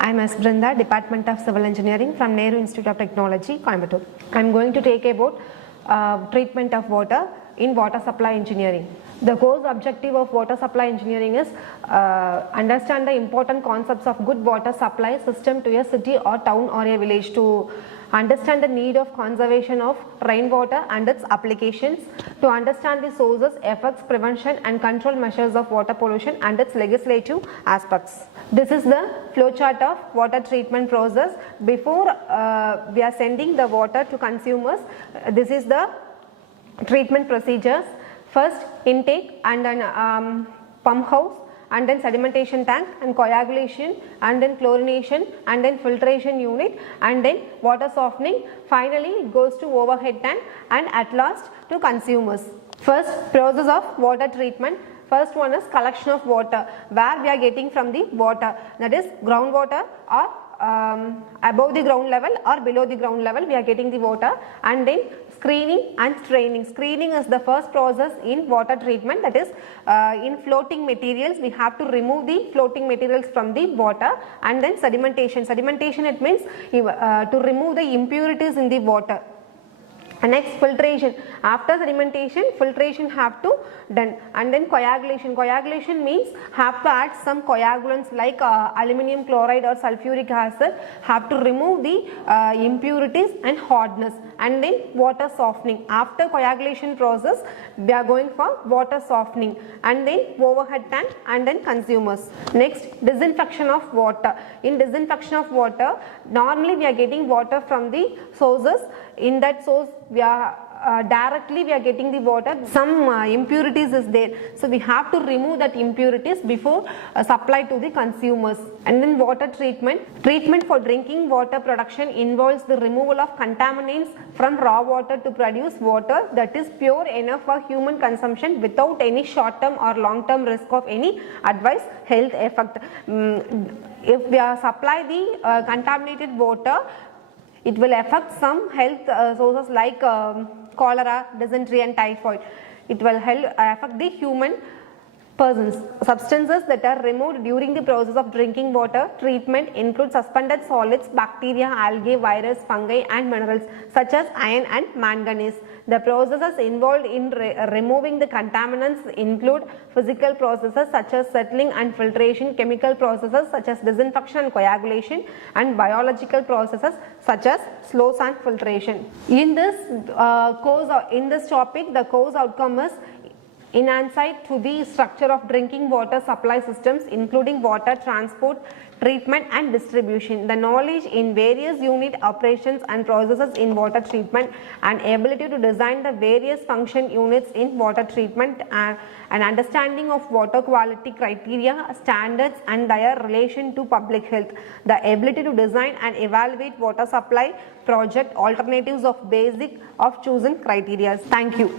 I am S. Brinda, Department of Civil Engineering from Nehru Institute of Technology, Coimbatore. I am going to take about treatment of water in water supply engineering. The course objective of water supply engineering is understand the important concepts of good water supply system to a city or town or a village, to understand the need of conservation of rainwater and its applications, to understand the sources, effects, prevention and control measures of water pollution and its legislative aspects. This is the flowchart of water treatment process. Before we are sending the water to consumers, this is the treatment procedures. First, intake, and then pump house, and then sedimentation tank and coagulation, and then chlorination, and then filtration unit, and then water softening. Finally, it goes to overhead tank and at last to consumers. First, process of water treatment. First one is collection of water, where we are getting from the water, that is groundwater or above the ground level or below the ground level we are getting the water, and then screening and straining. Screening is the first process in water treatment, that is in floating materials we have to remove the floating materials from the water, and then sedimentation. Sedimentation, it means to remove the impurities in the water. And next, filtration. After sedimentation, filtration have to done, and then coagulation. Coagulation means have to add some coagulants like aluminum chloride or sulfuric acid, have to remove the impurities and hardness, and then water softening. After coagulation process, we are going for water softening, and then overhead tank, and then consumers. Next, disinfection of water. In disinfection of water, normally we are getting water from the sources. In that source we are directly we are getting the water, some impurities is there, so we have to remove that impurities before supply to the consumers. And then water treatment. Treatment for drinking water production involves the removal of contaminants from raw water to produce water that is pure enough for human consumption without any short term or long term risk of any adverse health effect. If we are supply the contaminated water, it will affect some health sources like cholera, dysentery and typhoid. It will affect the human persons. Substances that are removed during the process of drinking water treatment include suspended solids, bacteria, algae, virus, fungi and minerals such as iron and manganese. The processes involved in removing the contaminants include physical processes such as settling and filtration, chemical processes such as disinfection and coagulation, and biological processes such as slow sand filtration. In this in this topic, the course outcome is in insight to the structure of drinking water supply systems, including water transport, treatment and distribution, the knowledge in various unit operations and processes in water treatment, and ability to design the various function units in water treatment, and an understanding of water quality criteria, standards and their relation to public health, the ability to design and evaluate water supply project alternatives of basic of chosen criteria. Thank you.